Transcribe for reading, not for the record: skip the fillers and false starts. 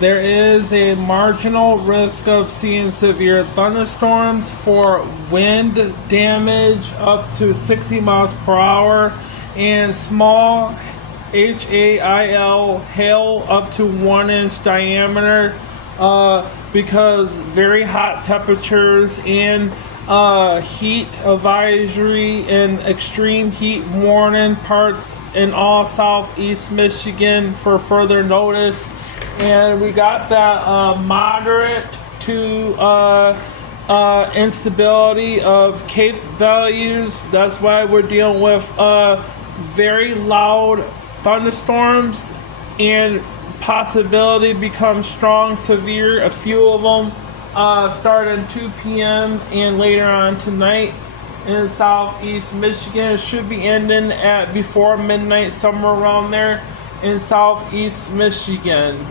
there is a marginal risk of seeing severe thunderstorms for wind damage up to 60 miles per hour and small hail up to 1 inch diameter because very hot temperatures and heat advisory and extreme heat warning parts in all southeast Michigan for further notice. And we got that moderate to instability of Cape values. That's why we're dealing with very loud thunderstorms and possibility become strong, severe. A few of them starting 2 p.m. and later on tonight in southeast Michigan. It should be ending at before midnight, somewhere around there in southeast Michigan.